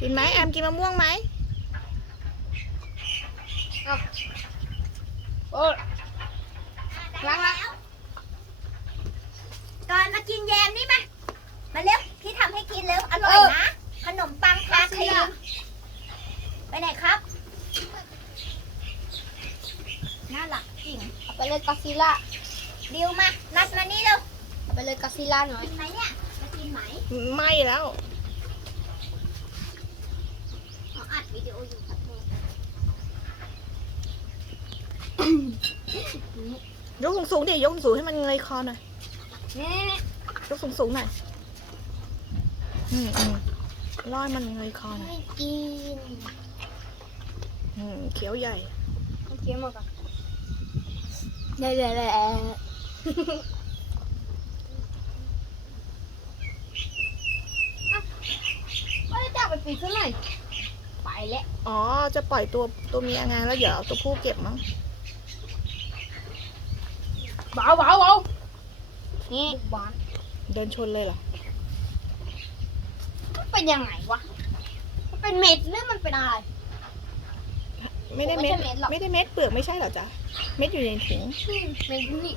กินไหมแอมกินมะม่วงไหมโอ้ล้างละก่อนมากินแยมนี่มามาเร็วพี่ทำให้กินเร็วอร่อยนะ ขนมปังทาครีมไปไหนครับ น่ารักจริงเอาไปเลยกอซิล่าดิวมานัดมานี่เร็วเอาไปเลยกอซิล่าหน่อยกินไหมเนี่ยมากินไหมไม่แล้วอ๋ออัดวิดีโออยู่ครับแม่ยกสูงๆดิยกสูงๆให้มันเงยคอหน่อยนี่นี่ยกสูงๆหน่อยอืมอืมร้อยมันเงยคอหน่อยไม่กินอืมเขียวใหญ่เอาเคี้ยวมาก่อน เดี๋ยวเดี๋ยวเดี๋ยวว่าจะจับไปปีกซะหน่อยไปแล้วอ๋อ จะปล่อยตัวตัวเมียไงแล้วเดี๋ยวเอาตัวผู้เก็บมั้งเบาเบาเบานี่หวานเดินชนเลยเหรอ มันเป็นยังไงวะ มันเป็นเม็ดหรือมันเป็นอะไร ไม่ได้ไม่เม็ดใช่เม็ดหรอกไม่ได้เม็ดเปลือกไม่ใช่เหรอจ๊ะ เม็ดอยู่ในถุงอืมเม็ดนี่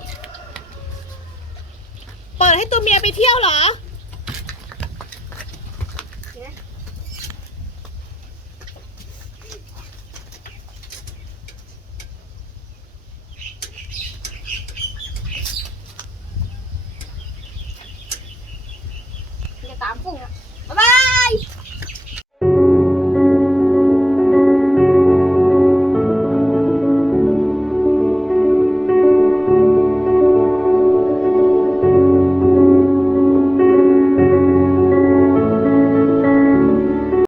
เปิดให้ตัวเมียไปเที่ยวเหรอ จะตามฟุ้งอะ